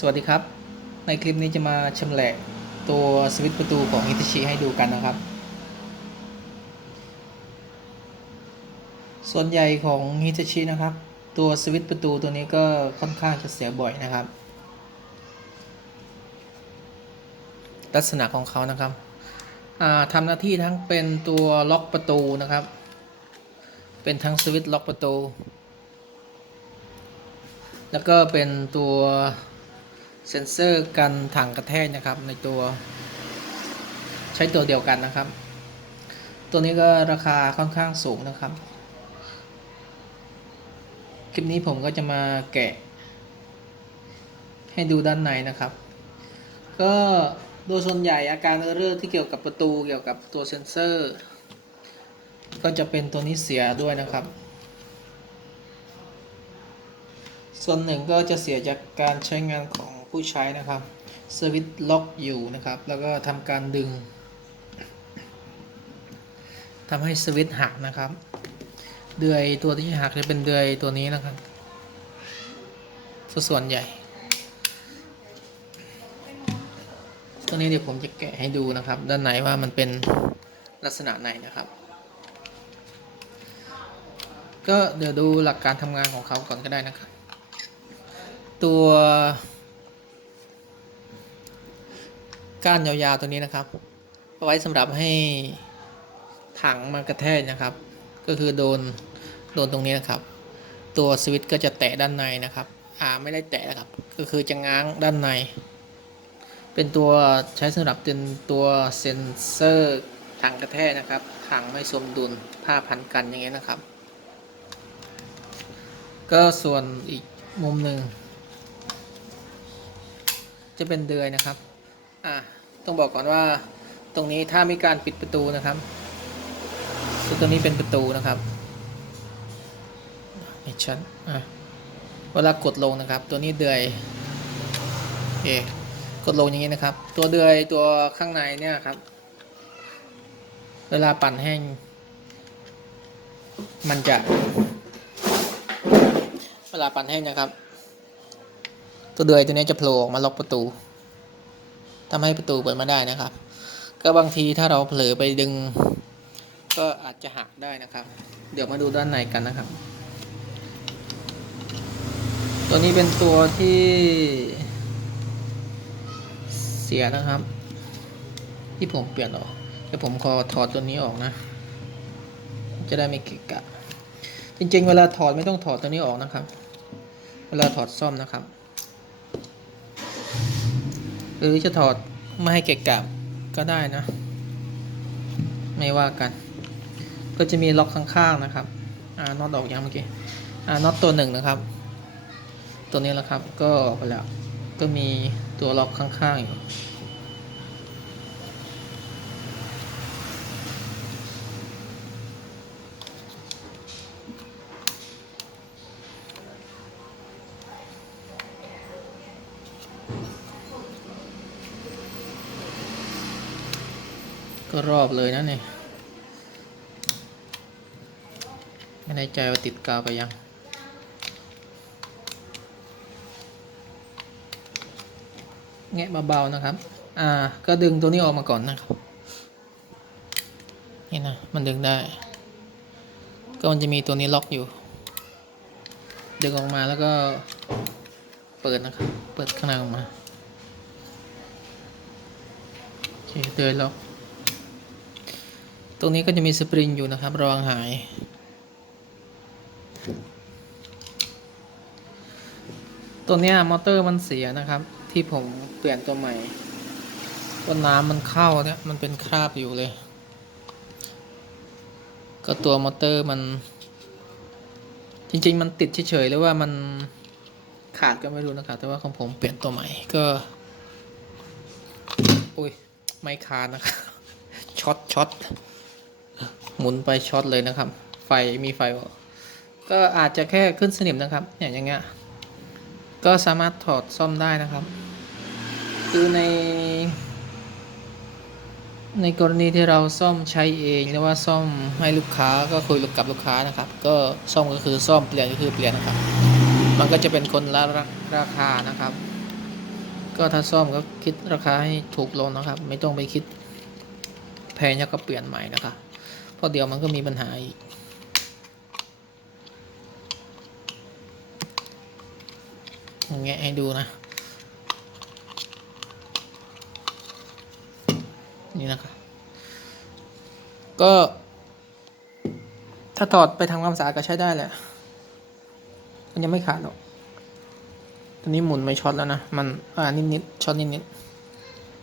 สวัสดีครับ ในคลิปนี้จะมาชำแหละตัวสวิตช์ประตูของฮิตาชิให้ดูกันนะครับ ส่วนใหญ่ของฮิตาชินะครับ ตัวสวิตช์ประตูตัวนี้ก็ค่อนข้างจะเสียบ่อยนะครับ ลักษณะของเขานะครับทำหน้าที่ทั้งเป็นตัวล็อกประตูนะครับ เป็นทั้งสวิตช์ล็อกประตู แล้วก็เป็นตัว เซ็นเซอร์กันถังกระแทกนะครับในตัว ใช้ตัวเดียวกันนะครับ ตัวนี้ก็ราคาค่อนข้างสูงนะครับ คลิปนี้ผมก็จะมาแกะ ให้ดูด้านในนะครับ ก็โดยส่วนใหญ่อาการเรื่องที่เกี่ยวกับประตูเกี่ยวกับตัวเซ็นเซอร์ ก็จะเป็นตัวนี้เสียด้วยนะครับ ส่วนหนึ่งก็จะเสียจากการใช้งานของ ผู้ใช้นะครับสวิตช์ล็อกอยู่นะครับ แล้วก็ทำการดึงทำให้สวิตช์หักนะครับ เดือยตัวที่หักจะเป็นเดือยตัวนี้นะครับส่วนใหญ่ ตัวนี้เดี๋ยวผมจะแกะให้ดูนะครับ ด้านในว่ามันเป็นลักษณะไหนนะครับ ก็เดี๋ยวดูหลักการทำงานของเขาก่อนก็ได้นะครับ ตัว ก้านยาวๆตัวนี้นะครับเอาไว้สำหรับให้ถังมากระแทกนะครับ ก็คือโดนโดนตรงนี้นะครับ ตัวสวิตช์ก็จะแตะด้านในนะครับอ่าไม่ได้แตะนะครับ ก็คือจะง้างด้านใน เป็นตัวใช้สำหรับเป็นตัวเซ็นเซอร์ถังกระแทกนะครับถังไม่สมดุลผ้าพันกันอย่างเงี้ยนะครับ ก็ส่วนอีกมุมหนึ่งจะเป็นเดือยนะครับ อะต้องบอกก่อนว่าตรงนี้ถ้ามีการปิดประตูนะครับคือตรงนี้เป็นประตูนะครับไม่ชัดอะเวลากดลงนะครับ ตัวนี้เดือยโอเคกดลงอย่างนี้นะครับ ตัวเดือยตัวข้างในเนี่ยครับ เวลาปั่นแห้ง มันจะ เวลาปั่นแห้งนะครับ ตัวเดือยตัวนี้จะโผล่ออกมาล็อกประตู ทำให้ประตูเปิดมาได้นะครับ ก็บางทีถ้าเราเผลอไปดึง ก็อาจจะหักได้นะครับ เดี๋ยวมาดูด้านในกันนะครับ ตัวนี้เป็นตัวที่เสียนะครับ ที่ผมเปลี่ยนออกเดี๋ยวผมขอถอดตัวนี้ออกนะ จะได้ไม่เกะกะ จริงๆ เวลาถอดไม่ต้องถอดตัวนี้ออกนะครับ เวลาถอดซ่อมนะครับ หรือจะถอดไม่ให้เกะกะก็ได้นะ ไม่ว่ากัน ก็จะมีล็อกข้างๆนะครับอ่าน็อตออกยังเมื่อกี้อ่าน็อตตัวหนึ่งนะครับ ตัวนี้แหละครับก็ออกไปแล้วก็มีตัวล็อกข้างๆอยู่ ก็รอบเลยนะเนี่ยไม่แน่ใจว่าติดกาวไปยังแงะเบาๆนะครับ อ่า ก็ดึงตัวนี้ออกมาก่อนนะครับ นี่นะ มันดึงได้ ก็มันจะมีตัวนี้ล็อกอยู่ ดึงออกมาแล้วก็เปิดนะครับ เปิดข้างในออกมาโอเคเดินล็อก รงนี้ก็จะมีสปริงอยู่นะครับ ระวังหาย ตัวเนี้ยมอเตอร์มันเสียนะครับ ที่ผมเปลี่ยนตัวใหม่ตัวน้ำมันเข้าเนี่ยมันเป็นคราบอยู่เลย ก็ตัวมอเตอร์มัน จริง ๆ มันติดเฉยๆหรือว่ามันขาดก็ไม่รู้นะครับ แต่ว่าของผมเปลี่ยนตัวใหม่ก็อุ้ยไม่ขาดนะครับช็อตช็อต มุนไปช็อตเลยนะครับ ไฟมีไฟ ก็อาจจะแค่ขึ้นสนิมนะครับเนี่ยอย่างเงี้ยก็สามารถถอดซ่อมได้นะครับ คือใน ในกรณีที่เราซ่อมใช้เองหรือว่าซ่อมให้ลูกค้าก็คุยกับลูกค้านะครับ ก็ซ่อมก็คือซ่อมเปลี่ยนก็คือเปลี่ยนนะครับ มันก็จะเป็นคนละรราคานะครับ ก็ถ้าซ่อมก็คิดราคาให้ถูกลงนะครับ ไม่ต้องไปคิดแพงแล้วก็เปลี่ยนใหม่นะครับ เพราะเดี๋ยวมันก็มีปัญหาอีก แงะให้ดูนะ นี่นะครับ ก็ ถ้าถอดไปทำความสะอาดก็ใช้ได้แหละ มันยังไม่ขาดหรอกตอนนี้หมุนไม่ช็อตแล้วนะ มัน อ่า นิดๆช็อตนิด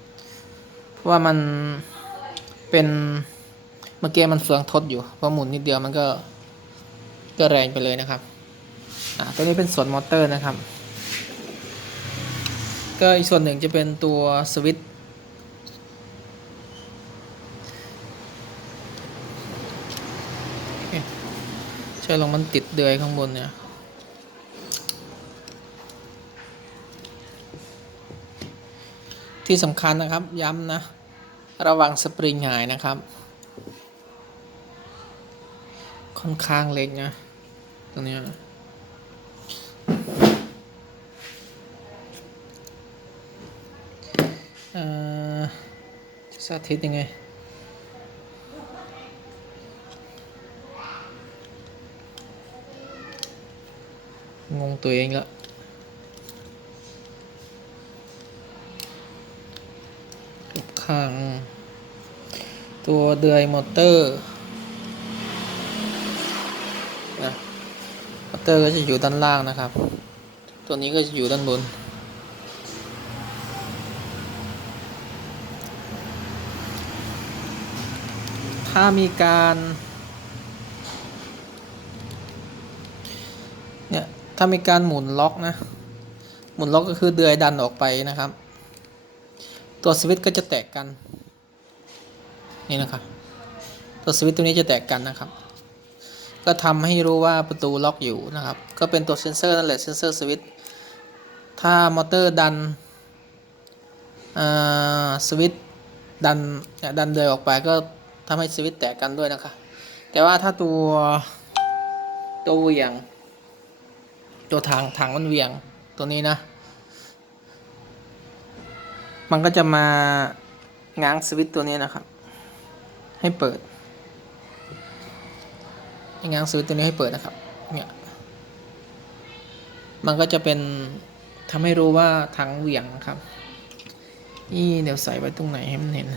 ๆเพราะว่ามันเป็น เมื่อกี้มันเฟืองทดอยู่พอหมุนนิดเดียวมันก็ก็แรงไปเลยนะครับอ่าตัวนี้เป็นส่วนมอเตอร์นะครับ ก็อีกส่วนหนึ่งจะเป็นตัวสวิตช์ใช่ลองมันติดเดือยข้างบนเนี่ยที่สำคัญนะครับย้ำนะ ระวังสปริงหายนะครับ ค่อนข้างเล็กนะ ตรงนี้อ่อจะสาธิตยังไง งงตัวเองละกับข้าง ตัวเดือยมอเตอร์นะมอ เตอร์ก็จะอยู่ด้านล่างนะครับ ตัวนี้ก็จะอยู่ด้านบน ถ้ามีการเนี่ยถ้ามีการหมุนล็อกนะ หมุนล็อกก็คือเดือยดันออกไปนะครับ ตัวสวิตช์ก็จะแตกกัน นี่นะครับ ตัวสวิตช์ตัวนี้จะแตกกันนะครับ ก็ทำให้รู้ว่าประตูล็อกอยู่นะครับ ก็เป็นตัวเซนเซอร์นั่นแหละเซนเซอร์สวิตช์ถ้ามอเตอร์ดันอ่าสวิตช์ดันดันเดยออกไปก็ทำให้สวิตช์แตกกันด้วยนะคะ แต่ว่าถ้าตัวตัวเหวี่ยง ตัวทางทางมันเหวี่ยงตัวนี้นะ มันก็จะมาง้างสวิตช์ตัวนี้นะครับ ให้เปิด ง้างสวิตช์ตัวนี้ให้เปิดนะครับ เนี่ย มันก็จะเป็นทำให้รู้ว่าทางเหวี่ยงนะครับนี่เดี๋ยวใส่ไว้ตรงไหนให้มันเห็น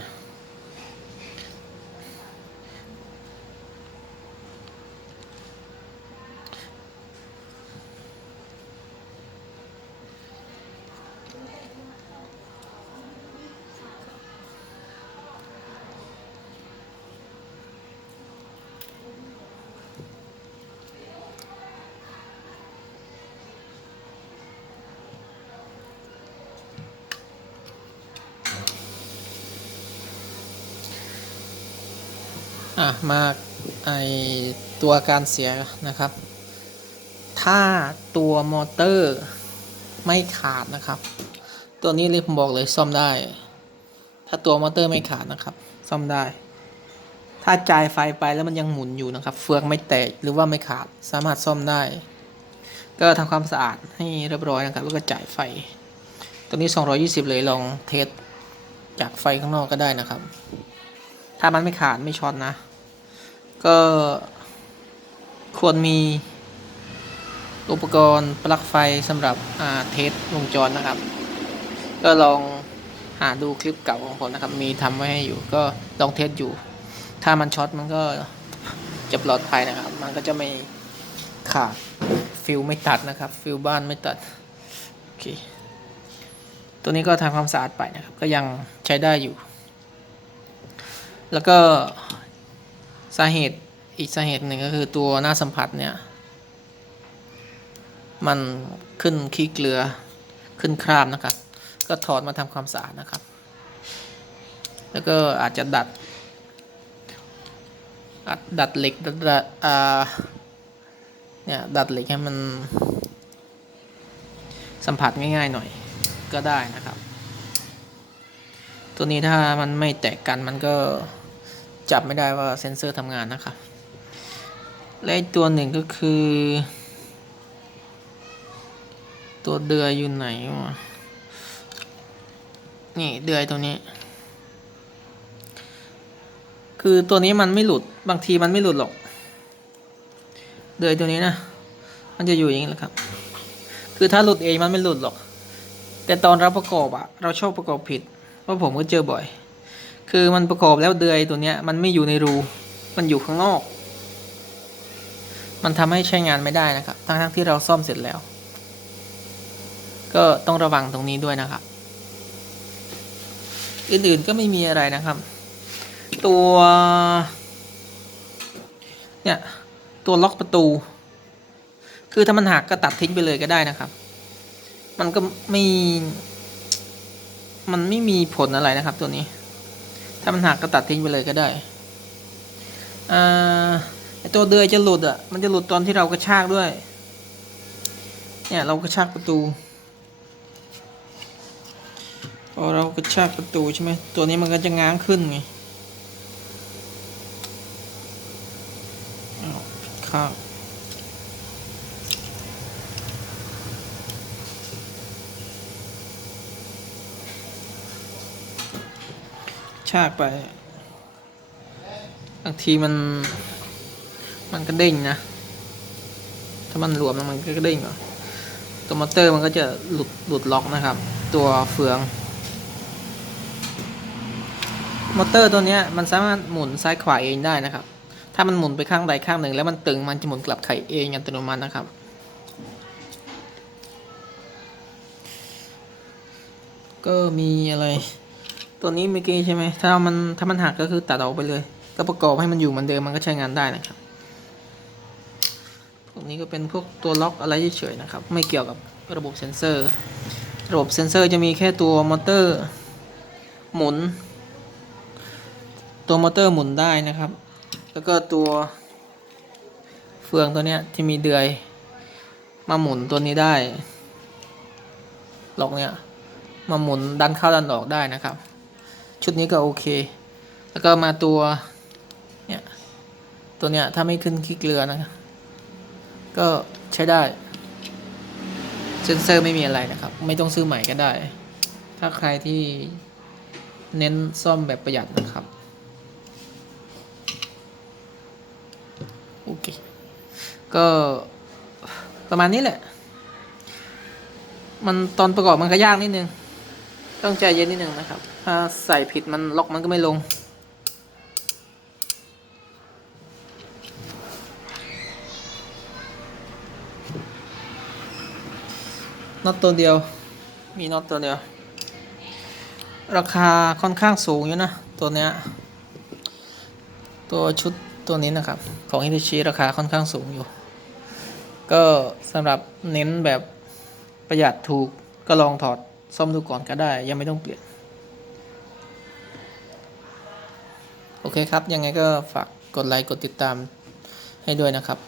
อะมาไอตัวการเสียนะครับ ถ้าตัวมอเตอร์ไม่ขาดนะครับ ตัวนี้เลยผมบอกเลยซ่อมได้ ถ้าตัวมอเตอร์ไม่ขาดนะครับ ซ่อมได้ ถ้าจ่ายไฟไปแล้วมันยังหมุนอยู่นะครับ เฟืองไม่แตกหรือว่าไม่ขาดสามารถซ่อมได้ ก็ทำความสะอาดให้เรียบร้อยนะครับ แล้วก็จ่ายไฟ ตัวนี้ 220 เลยลองเทสจากไฟข้างนอกก็ได้นะครับ ถ้ามันไม่ขาดไม่ช็อตนะ ก็ควรมีอุปกรณ์ปลั๊กไฟสำหรับเทสวงจรนะครับ ก็ลองหาดูคลิปเก่าของผมนะครับ มีทำไว้ให้อยู่ก็ลองเทสอยู่ ถ้ามันช็อตมันก็จะปลอดภัยนะครับ มันก็จะไม่ขาดฟิลไม่ตัดนะครับ ฟิลบ้านไม่ตัดโอเคตัวนี้ก็ทำความสะอาดไปนะครับ ก็ยังใช้ได้อยู่ แล้วก็ สาเหตุอีกสาเหตุหนึ่งก็คือตัวหน้าสัมผัสเนี่ย มันขึ้นขี้เกลือขึ้นคราบนะครับ ก็ถอดมาทำความสะอาดนะครับ แล้วก็อาจจะดัดดัดเหล็กดัดดเนี่ยดัดเหล็กให้มัน สัมผัสง่ายๆหน่อยก็ได้นะครับ ตัวนี้ถ้ามันไม่แตกกันมันก็ จับไม่ได้ว่าเซ็นเซอร์ทำงานนะครับ และตัวหนึ่งก็คือ ตัวเดือยอยู่ไหนวะนี่เดือยตัวนี้ คือตัวนี้มันไม่หลุดบางทีมันไม่หลุดหรอก เดือยตัวนี้นะ มันจะอยู่อย่างนี้แหละครับ คือถ้าหลุดเองมันไม่หลุดหรอก แต่ตอนเราประกอบอะเราชอบประกอบผิด เพราะผมก็เจอบ่อย คือมันประกอบแล้วเดือยตัวเนี้ย มันไม่อยู่ในรู มันอยู่ข้างนอก มันทำให้ใช้งานไม่ได้นะครับ ทั้งๆที่เราซ่อมเสร็จแล้ว ก็ต้องระวังตรงนี้ด้วยนะครับ อื่นๆก็ไม่มีอะไรนะครับ ตัว เนี่ย ตัวล็อกประตู คือถ้ามันหักก็ตัดทิ้งไปเลยก็ได้นะครับ มันก็ไม่ มันไม่มีผลอะไรนะครับตัวนี้ ถ้ามันหักก็ตัดทิ้งไปเลยก็ได้อ่าไอตัวเดือยจะหลุดอะ มันจะหลุดตอนที่เรากระชากด้วย เนี่ยเรากระชากประตูพอเรากระชากประตูใช่ไหมตัวนี้มันก็จะง้างขึ้นไงอ้าวข้าง ชากไปบางทีมัน มันก็เด้งนะ ถ้ามันหลวมมันก็เด้งเหรอตัวมอเตอร์มันก็จะหลุดหลุดล็อกนะครับ ตัวเฟือง มอเตอร์ตัวนี้มันสามารถหมุนซ้ายขวาเองได้นะครับ ถ้ามันหมุนไปข้างใดข้างหนึ่ง แล้วมันตึงมันจะหมุนกลับไขเองอัตโนมัตินะครับก็มีอะไร ตัวนี้เมื่อกี้ใช่ไหมถ้ามันถ้ามันหักก็คือตัดออกไปเลย ก็ประกอบให้มันอยู่เหมือนเดิมมันก็ใช้งานได้นะครับพวกนี้ก็เป็นพวกตัวล็อกอะไรเฉยๆนะครับ ไม่เกี่ยวกับระบบเซ็นเซอร์ ระบบเซ็นเซอร์จะมีแค่ตัวมอเตอร์หมุน ตัวมอเตอร์หมุนได้นะครับ แล้วก็ตัวเฟืองตัวเนี้ยที่มีเดือยมาหมุนตัวนี้ได้ล็อกเนี้ยมาหมุนดันเข้าดันออกได้นะครับ ชุดนี้ก็โอเค แล้วก็มาตัว เนี่ย ตัวเนี้ยถ้าไม่ขึ้นขี้เกลือนะ ก็ใช้ได้ เซนเซอร์ไม่มีอะไรนะครับ ไม่ต้องซื้อใหม่ก็ได้ ถ้าใครที่เน้นซ่อมแบบประหยัดนะครับ โอเค ก็ประมาณนี้แหละ มันตอนประกอบมันก็ยากนิดนึง ต้องใจเย็นนิดนึงนะครับ ถ้าใส่ผิดมันล็อกมันก็ไม่ลง น็อตตัวเดียว มีน็อตตัวเดียว ราคาค่อนข้างสูงอยู่นะ ตัวเนี้ย ตัวชุดตัวนี้นะครับ ของฮิตาชิราคาค่อนข้างสูงอยู่ ก็สำหรับเน้นแบบประหยัดถูกก็ลองถอด ซ่อมดูก่อนก็ได้ ยังไม่ต้องเปลี่ยน โอเคครับ ยังไงก็ฝากกดไลค์ กดติดตามให้ด้วยนะครับ